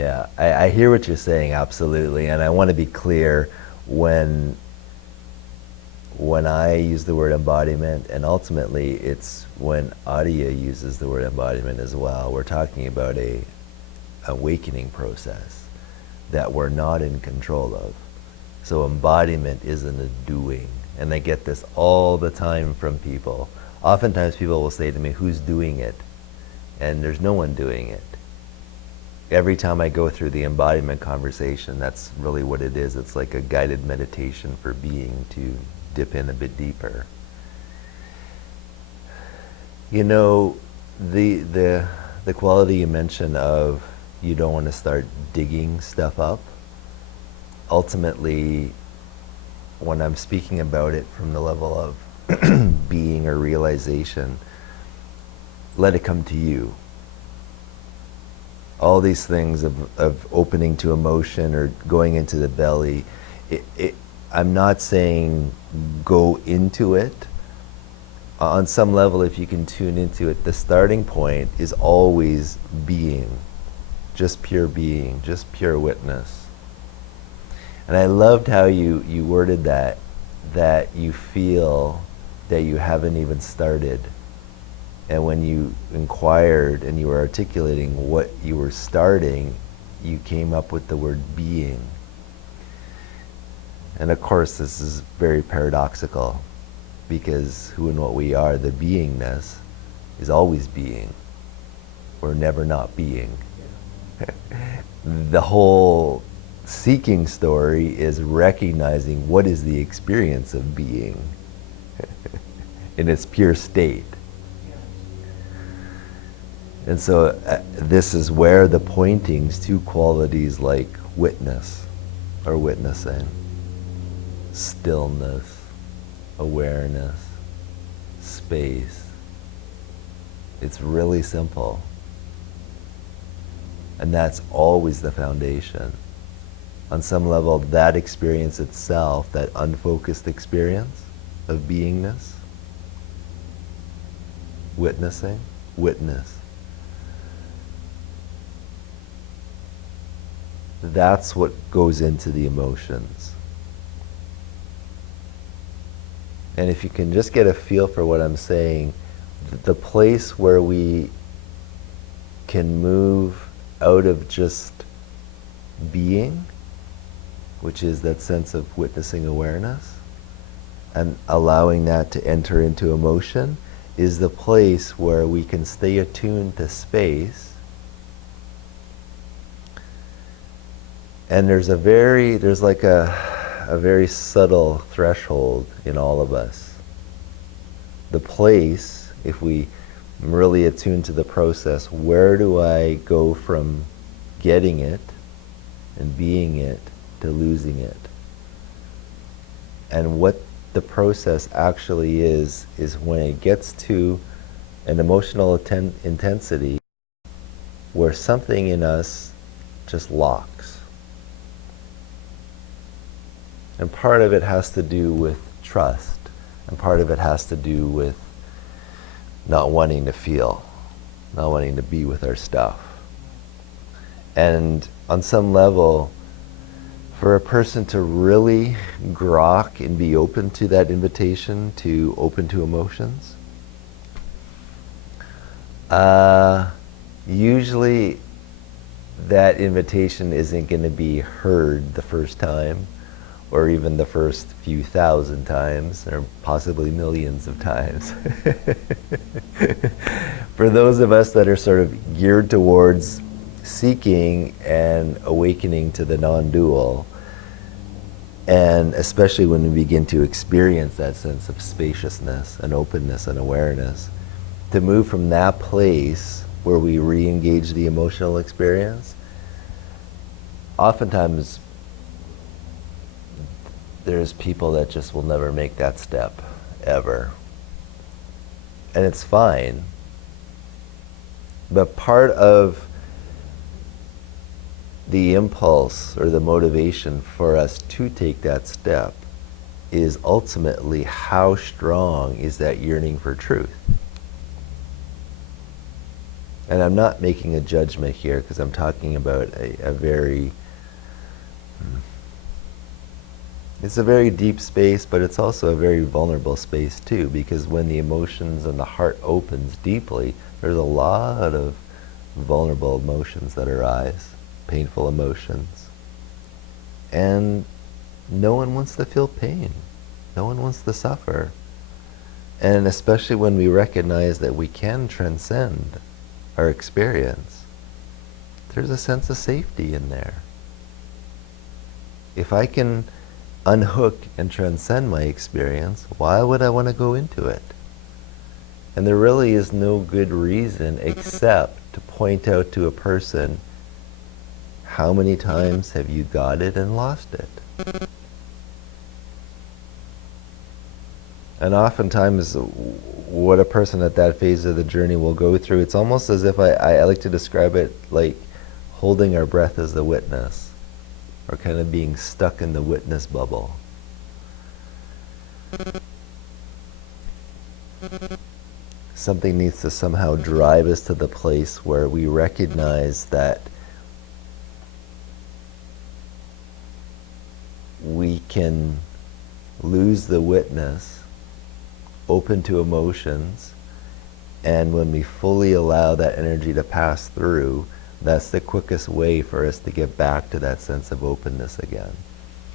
Yeah, I hear what you're saying, absolutely, and I want to be clear when I use the word embodiment, and ultimately it's when Adia uses the word embodiment as well, we're talking about a awakening process that we're not in control of. So embodiment isn't a doing, and I get this all the time from people. Oftentimes people will say to me, "Who's doing it?" And there's no one doing it. Every time I go through the embodiment conversation, that's really what it is. It's like a guided meditation for being to dip in a bit deeper. You know, the quality you mentioned of you don't want to start digging stuff up. Ultimately, when I'm speaking about it from the level of being or realization, let it come to you. All these things of opening to emotion or going into the belly, I'm not saying go into it. On some level, if you can tune into it, the starting point is always being, just pure being, just pure witness. And I loved how you worded that you feel that you haven't even started. And when you inquired and you were articulating what you were starting, you came up with the word being. And of course, this is very paradoxical, because who and what we are, the beingness, is always being. We're never not being. The whole seeking story is recognizing what is the experience of being in its pure state. And so this is where the pointings to qualities like witness or witnessing, stillness, awareness, space, it's really simple. And that's always the foundation. On some level, that experience itself, that unfocused experience of beingness, witnessing, witness, that's what goes into the emotions. And if you can just get a feel for what I'm saying, the place where we can move out of just being, which is that sense of witnessing awareness, and allowing that to enter into emotion, is the place where we can stay attuned to space. And there's like a very subtle threshold in all of us. The place, if we really attune to the process, where do I go from getting it and being it to losing it? And what the process actually is when it gets to an emotional intensity where something in us just locks. And part of it has to do with trust, and part of it has to do with not wanting to feel, not wanting to be with our stuff. And on some level, for a person to really grok and be open to that invitation to open to emotions, usually that invitation isn't going to be heard the first time, or even the first few thousand times, or possibly millions of times. For those of us that are sort of geared towards seeking and awakening to the non-dual, and especially when we begin to experience that sense of spaciousness and openness and awareness, to move from that place where we re-engage the emotional experience, oftentimes there's people that just will never make that step, ever. And it's fine. But part of the impulse or the motivation for us to take that step is ultimately how strong is that yearning for truth. And I'm not making a judgment here because I'm talking about a very, it's a very deep space, but it's also a very vulnerable space too, because when the emotions and the heart opens deeply, there's a lot of vulnerable emotions that arise, painful emotions. And no one wants to feel pain. No one wants to suffer. And especially when we recognize that we can transcend our experience, there's a sense of safety in there. If I can unhook and transcend my experience, why would I want to go into it? And there really is no good reason except to point out to a person, how many times have you got it and lost it? And oftentimes, what a person at that phase of the journey will go through, it's almost as if I like to describe it like holding our breath as the witness, or kind of being stuck in the witness bubble. Something needs to somehow drive us to the place where we recognize that we can lose the witness, open to emotions, and when we fully allow that energy to pass through, that's the quickest way for us to get back to that sense of openness again.